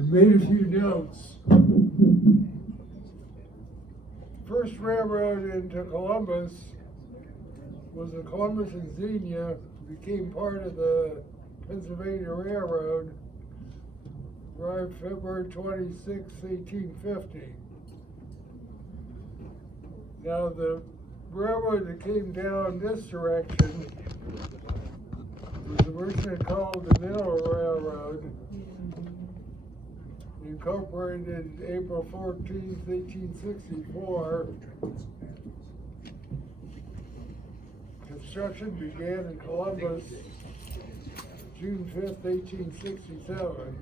and made a few notes. First railroad into Columbus was the Columbus and Xenia, became part of the Pennsylvania Railroad, arrived February 26, 1850. Now the railroad that came down this direction was originally called the Middle Railroad, incorporated April 14, 1864. Construction began in Columbus June 5th, 1867.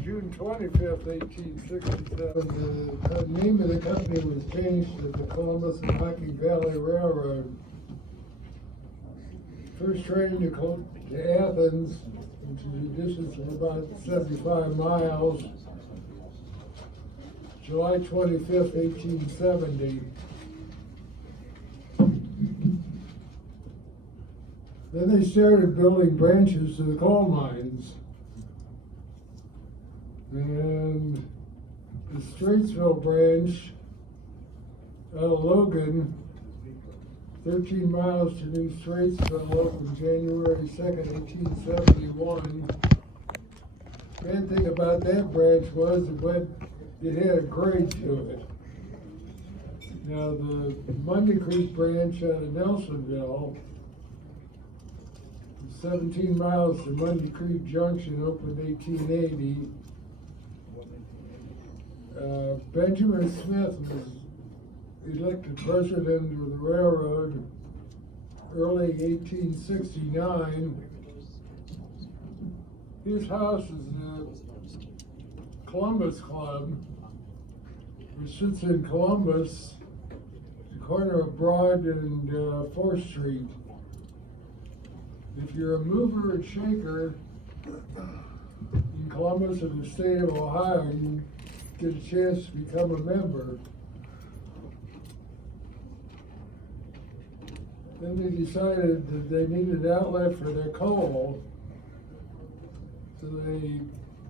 June 25th, 1867, the name of the company was changed to the Columbus and Hocking Valley Railroad. First train to Athens, which is a distance of about 75 miles, July 25th, 1870. Then they started building branches to the coal mines. And the Straitsville branch out of Logan, 13 miles to New Straitsville, opened January 2nd, 1871. Bad thing about that branch was it had a grade to it. Now the Monday Creek branch out of Nelsonville, 17 miles to Monday Creek Junction, opened 1880. Benjamin Smith was elected president of the railroad early 1869. His house is the Columbus Club, which sits in Columbus, the corner of Broad and 4th Street. If you're a mover and shaker in Columbus and the state of Ohio, you get a chance to become a member. Then they decided that they needed an outlet for their coal, so they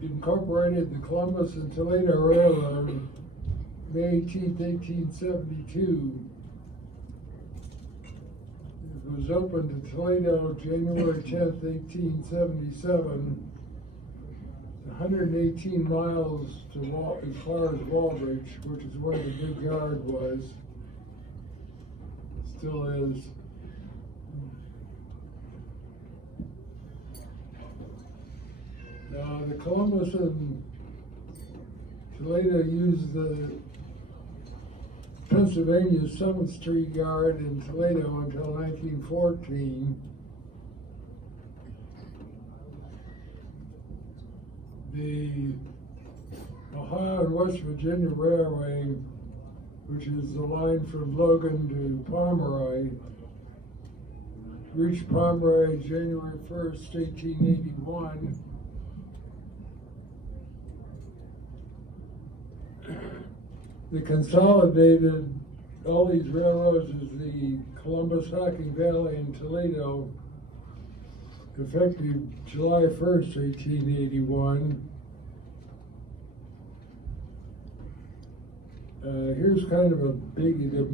incorporated the Columbus and Toledo Railroad, May 18, 1872. It was opened to Toledo January 10, 1877. 118 miles to as far as Walbridge, which is where the big yard was. Still is. Now the Columbus and Toledo used the Pennsylvania 7th Street Yard in Toledo until 1914. The Ohio and West Virginia Railway, which is the line from Logan to Pomeroy, reached Pomeroy January 1st, 1881. They consolidated all these railroads as the Columbus, Hocking Valley, and Toledo, effective July 1st, 1881. Here's kind of a biggie. The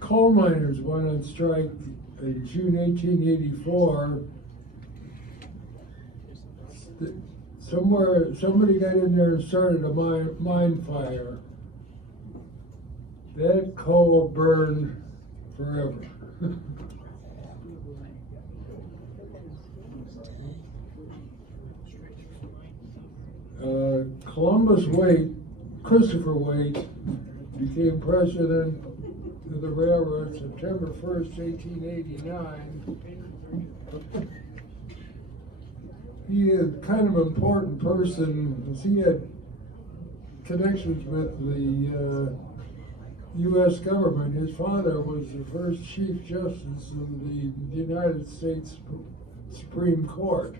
coal miners went on strike in June 1884. Somebody got in there and started a mine fire. That coal burned forever. Columbus Waite, Christopher Waite, became president of the railroad September 1st, 1889. He is kind of an important person, because he had connections with the U.S. government. His father was the first Chief Justice of the United States Supreme Court.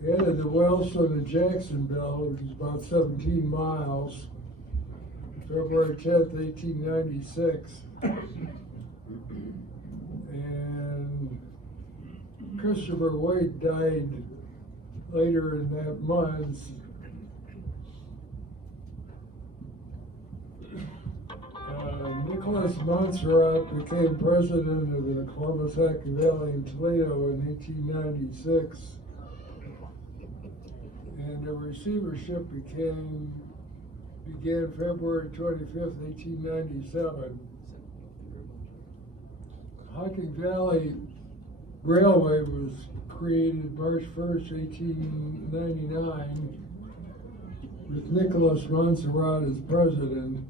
He headed the Wellston and Jacksonville, which is about 17 miles, February 10th, 1896. Christopher Wade died later in that month. Nicholas Montserrat became president of the Columbus Hocking Valley in Toledo in 1896, and the receivership began February 25th, 1897. Hocking Valley Railway was created March 1st, 1899, with Nicholas Montserrat as president.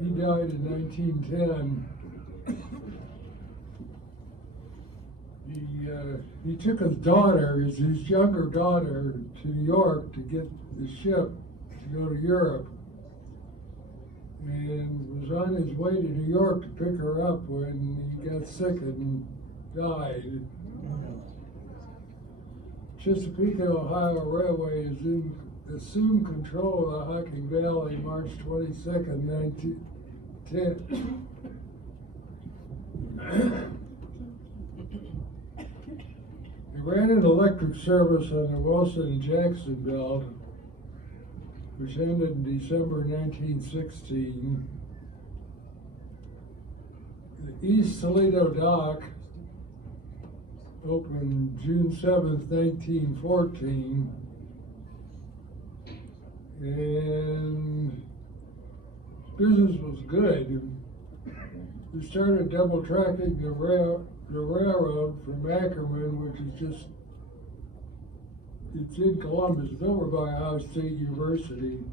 He died in 1910. He took his younger daughter, to New York to get the ship to go to Europe, and was on his way to New York to pick her up when he got sick and died. Chesapeake and Ohio Railway assumed control of the Hocking Valley March 22nd, 1910. They ran an electric service on the Wilson and Jackson Belt, which ended in December 1916. The East Toledo Dock opened June 7th, 1914, and business was good. We started double tracking the railroad from Ackerman, which is it's in Columbus, it's over by Ohio State University,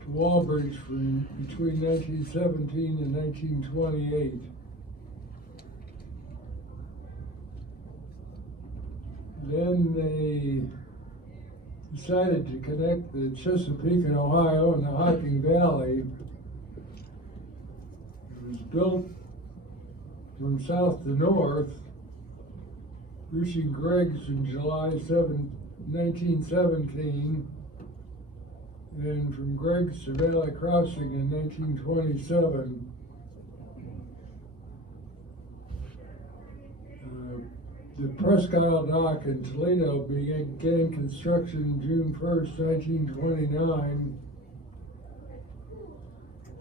to Walbridge between 1917 and 1928. Then they decided to connect the Chesapeake and Ohio and the Hocking Valley. It was built from south to north, reaching Greg's in July 1917, and from Greg's to Valley Crossing in 1927. The Presque Isle Dock in Toledo began construction June 1st, 1929.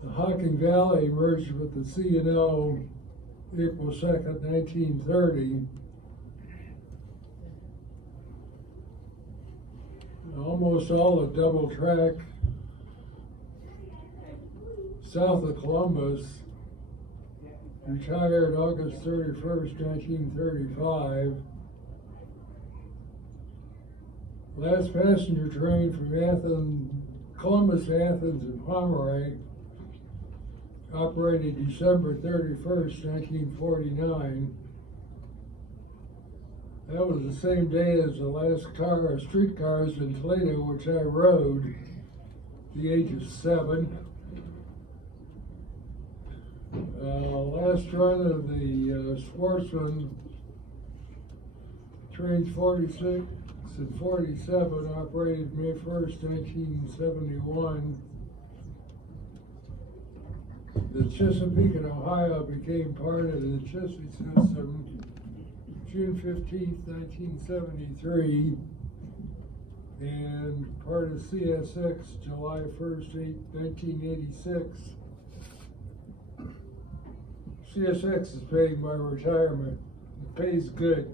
The Hocking Valley merged with the C&O April 2nd, 1930. Almost all the double track south of Columbus retired August 31st, 1935. Last passenger train from Columbus to Athens and Pomeroy operated December 31st, 1949. That was the same day as the last streetcars in Toledo, which I rode at the age of 7. Last run of the Sportsman, trains 46 and 47 operated May 1st, 1971. The Chesapeake and Ohio became part of the Chesapeake system June 15th, 1973, and part of CSX July 1st, 1986. CSX is paying my retirement. It pays good.